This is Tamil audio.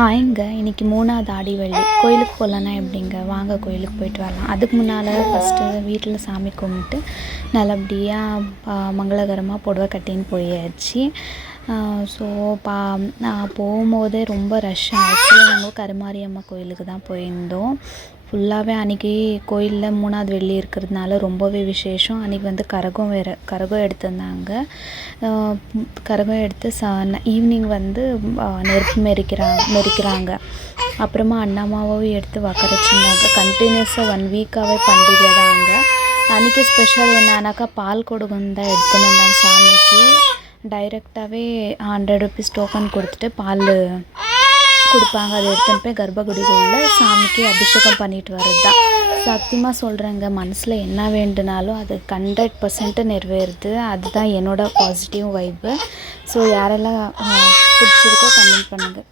ஹாய்ங்க. இன்றைக்கி 3வது ஆடி வெள்ளி. கோயிலுக்கு போகலன்னா எப்படிங்க? வாங்க கோயிலுக்கு போயிட்டு வரலாம். அதுக்கு முன்னால் ஃபஸ்ட்டு வீட்டில் சாமி கும்பிட்டு நல்லபடியாக மங்களகரமாக புடவை கட்டின்னு போயாச்சு. ஸோ நான் போகும்போதே ரொம்ப ரஷ் ஆச்சு. நாங்கள் கருமாரியம்மா கோயிலுக்கு தான் போயிருந்தோம். ஃபுல்லாகவே அன்றைக்கி கோயிலில் 3வது வெள்ளி இருக்கிறதுனால ரொம்பவே விசேஷம். அன்றைக்கி வந்து கரகம் எடுத்திருந்தாங்க. கரகம் எடுத்து ஈவினிங் வந்து நெருப்பு மெரிக்கிறாங்க. அப்புறமா அன்னம்மாவும் எடுத்து வச்சுருந்தாங்க. கண்டினியூஸாக 1 வீக்காகவே பண்டிகை தாங்க. அன்றைக்கி ஸ்பெஷல் என்னன்னாக்கா பால் கொடுக்குன்னு தான் எடுத்துன்னு இருந்தாங்க சாமிக்கு. டைரெக்டாகவே 100 ருபீஸ் டோக்கன் கொடுத்துட்டு பால் கொடுப்பாங்க. அதை எடுத்துன்னு போய் கர்ப்பகுடிக்குள்ளே சாமிக்கு அபிஷேகம் பண்ணிட்டு வர்றது தான். சத்தியமாக சொல்கிறேங்க, மனசில் என்ன வேண்டுனாலும் அது 100% நிறைவேறுது. அதுதான் என்னோடய பாசிட்டிவ் வைப்பு. ஸோ யாரெல்லாம் பிடிச்சிருக்கோ கமெண்ட் பண்ணுங்கள்.